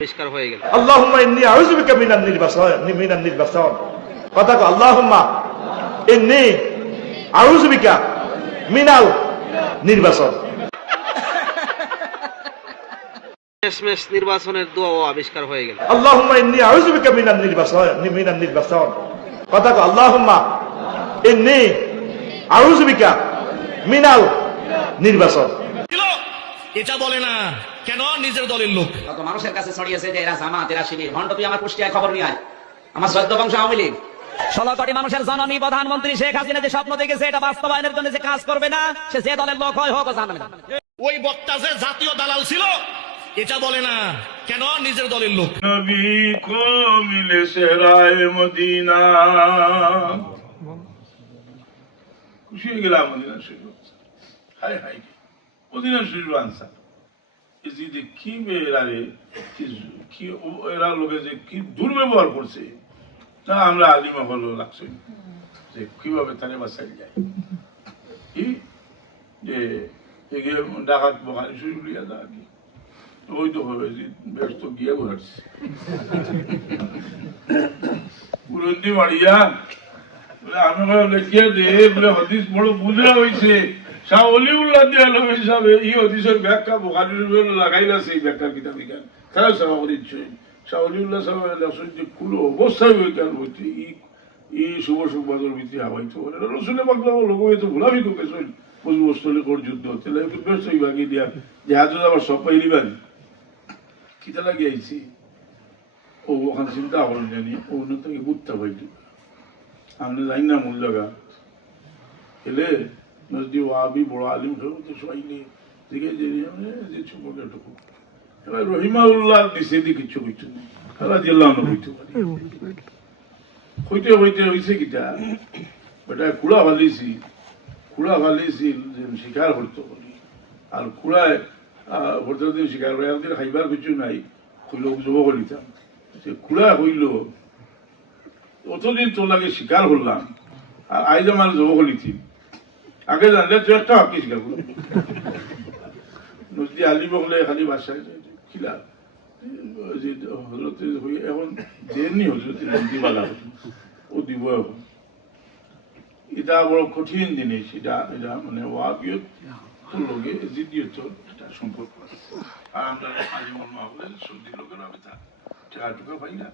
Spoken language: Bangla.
পরিষ্কার হয়ে গেল। আল্লাহুম্মা ইন্নী আউযু বিকা মিনান নির্বাসন। কথা কও, আল্লাহুম্মা ইন্নী আউযু বিকা মিনাল নির্বাসন। শেষমেশ নির্বাচনের দোয়াও আবিষ্কার হয়ে গেল। আল্লাহুম্মা ইন্নী আউযু বিকা মিনান নির্বাসন। কথা কও, আল্লাহুম্মা ইন্নী আউযু বিকা মিনাল নির্বাসন। এটা বলে না কেন নিজের দলের লোক কত মানুষের কাছে ছড়িয়েছে যে এরা জামাত, এরা শিবির। ঘন্ট তুই আমার কুষ্টিয়ায় খবর নিয়ে আয়, আমার 14 বংশ আওয়ামী লীগ। 16 কোটি মানুষের জননী প্রধানমন্ত্রী শেখ হাসিনা যে স্বপ্ন দেখেছে এটা বাস্তবায়নের জন্য যে কাজ করবে না, সে যে দলের লোক হয় হোক জানে না। ওই বক্তা যে জাতীয় দালাল ছিল এটা বলে না কেন নিজের দলের লোক। নবী কো মিলে সেরায় মদিনা, খুশি হয়ে গেলাম মদিনা শরীফ। হাই হাই মদিনা শরীফ আনসার এই যে কি এরারে কি এরা লোকে যে কি দুর্ব্যবহার করছে তা আমরা আলিমা হলো লাগছে যে কিভাবে তারে বাঁচাই যায়। কি যে এগিয়ে ডাকাত বখারি শরীফ লিয়া দা কি ওই তো হবে যে ব্যস্ত গিয়ে ঘুরাচ্ছে পুরন্দি মারিয়া আমি লেখিয়া দে বলে হদিস বড় বুঝা হয়েছে। শাহ অলিউল্লাহ দিয়ালমী সাহেব এই হদিসের ব্যাখ্যা বুখারী লাগাইলা সেই ব্যাখ্যার কিতাব বিজ্ঞান তারা সভা করেছে। শাহ অলিউল্লাহ সাহেব কুলো অবস্থায় কেন হইতে এই শুভ সংবাদের ভিত্তি হাওয়াইতে পারে রসুলের পাগলা লোক হয়তো গোলামি করবে বস্তলে কোর যুদ্ধ তাহলে ব্যস্ত ভাগিয়ে দিয়া জাহাজ আবার সব পাইলি বাড়ি কিতা লাগে আইছি ও ওখানে চিন্তা করেন জানি ও থেকে বুঝতে পাইলি আমরা জানি না মূল্যগা এলে নজদি ওয়াবি বড় আলিম খেয়ে সবাইলে দিকে যে সম্পর্কে এটুকু এবার রহিমাউল্লাহ দিছে দি কিছু কিছু খেলা জেলাম না হইতে পারি হইতে হইতে হয়েছে কিটা বেটা কুড়া ফালিছি শিকার করতে পারি আর কুড়ায় ভর্তি দিন শিকার করে একদিন খাইবার কিছু নাই হইল যুব করিতাম সে কুড়া হইল অতদিন তোর লাগে শিকার করলাম আর আইজ আমার যুব করিছি আগে জানলে তুই একটা হাকি শিকার করলাম নদী আলি বকলে খালি বাসায় খিলা হজরতে এখন দেননি হজরতে দিবালা ও দিব এখন এটা বড় কঠিন জিনিস। এটা এটা মানে ওয়াবিয়ত লগে জিদিয়ত একটা সম্পর্ক আর আমরা আজীবন মা হলে সর্দি লোকের আমি তা টাকা টুকা পাই না।